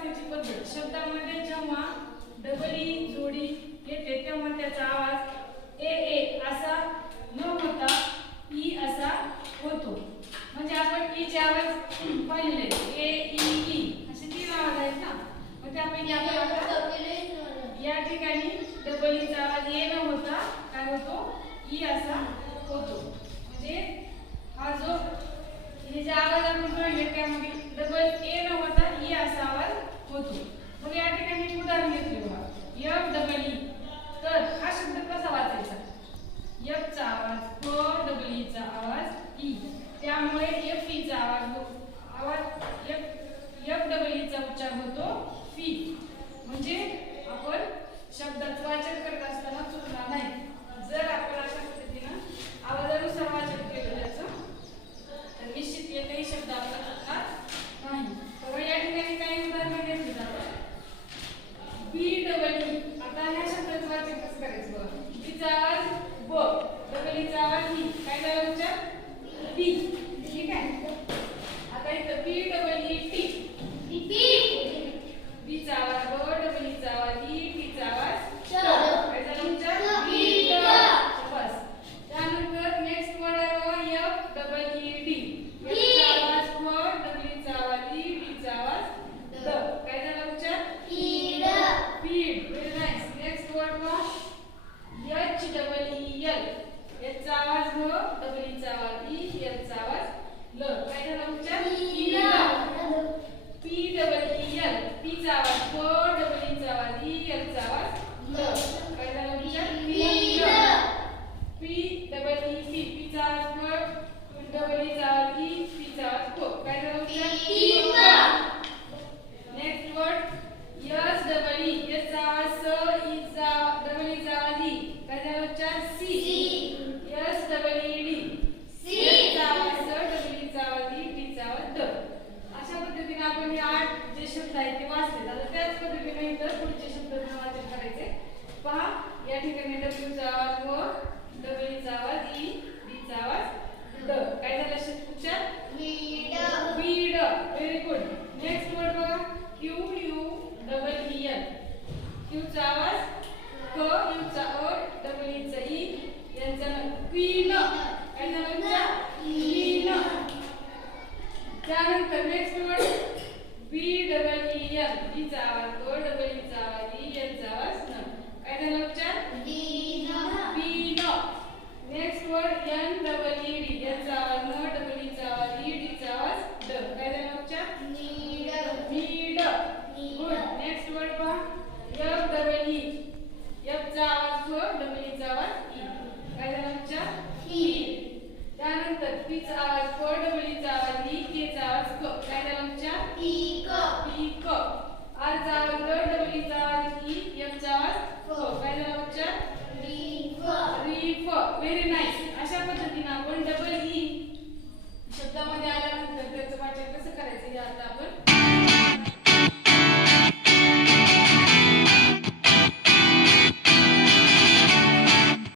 वाचण्याची पद्धत शब्दामध्ये जेव्हा डबल ई जोडी येते तेव्हा त्याचा आवाज ए ए असा न होता ई असा होतो. म्हणजे आपण ई चे आवाज पाहिले ए ई ई असे 3 आवाज आहेत ना. मग त्यापैकी आपण या ठिकाणी डबल ई चा आवाज ए न होता काय होतो ई असा होतो. म्हणजे हा जो हे जे आवाज आपण पाहिले त्यामध्ये डबल ए न होता ई असा आवाज होतो. मग या ठिकाणी एक उदाहरण घेतले बघा एफ डबल ई. तर हा शब्द कसा वाचायचा एफ चा आवाज फ डबल ई चा आवाज ई. त्यामुळे एफ ई चा आवाज एफ डबल ई चा उच्चार होतो फी. म्हणजे आपण शब्दाचं वाचन करत असताना चुकणार नाही. जर आपण अशा पद्धतीने आवाजानुसार वाचन केलं त्याचं तर निश्चित एकही शब्द आपला चुकणार नाही. तर या ठिकाणी काही उदाहरणं घेतली जातात. बी डबल ई. आता ह्या शब्दाचं वाचन कसं करायचं बघा. बीचा आवाज ब डबल ईचा आवाज ई. काय झालं उच्चार बी. ठीक आहे. आता इथं बी डबल ई टी. बीचा आवाज ब डबल ईचा आवाज ई टीचा आवाज ट. काय झालं उच्चार बी ट. बस. त्यानंतर नेक्स्ट वर्ड आहे एफ डबल ई डी. एफचा आवाज फ डबल ईचा आवाज ई डीचा आवाज ड. काय झालं उच्चार feed. Very nice. Next word पहा एच डबल ई एल. एचचा आवाज ह डबल ईचा आवाज ई एलचा आवाज ल. काय झालं उच्चार ईड. P double E L. पीचा आवाज फ डबल ईचा आवाज ई एलचा आवाज ल. काय झालं उच्चार पीड. P double E P. पीचा आवाज फ डबल ईचा आवाज ई पीचा आवाज फ. काय झालं उच्चार peep. Next word S double E. यसचा आवाज स ईचा डबल ईचा आवाज ई. काय झालं उच्चार see. S double E D. यसचा आवाज स डबल ईचा आवाज ई टीचा आवाज ड. अशा पद्धतीने आपण हे 8 जे शब्द आहेत ते वाचले. आता त्याच पद्धतीने इतर पुढचे शब्द वाचन करायचे. पहा या ठिकाणी डब्ल्यू चा आवाज व डबल ईचा आवाज ई डीचा आवाज ड. काय झालं उच्चार weed. Very good. Next word बघा Q U double E L. क्यूचा आवाज क यूचा अ डबल ईचा ई यांचा क्वीन. काय झालं उच्चार क्वीन. त्यानंतर next word B double E L. बीचा आवाज ब डबल ईचा आवाज ई यांचा आवाज न. काय झालं उच्चार bean. Next word N double E D. याचा आवाज न डबल ईचा आवाज ई डीचा आवाज ड. काय झालं उच्चार नीड. गुड. नेक्स्ट वर्ड पहा एफ डबल ई. एफचा आवाज फ डबल ईचा आवाज ई. काय झालं उच्चार फीड. त्यानंतर पीचा आवाज फ डबल ईचा आवाज ई केचा आवाज क. काय झालं उच्चार पीक. आरचा आवाज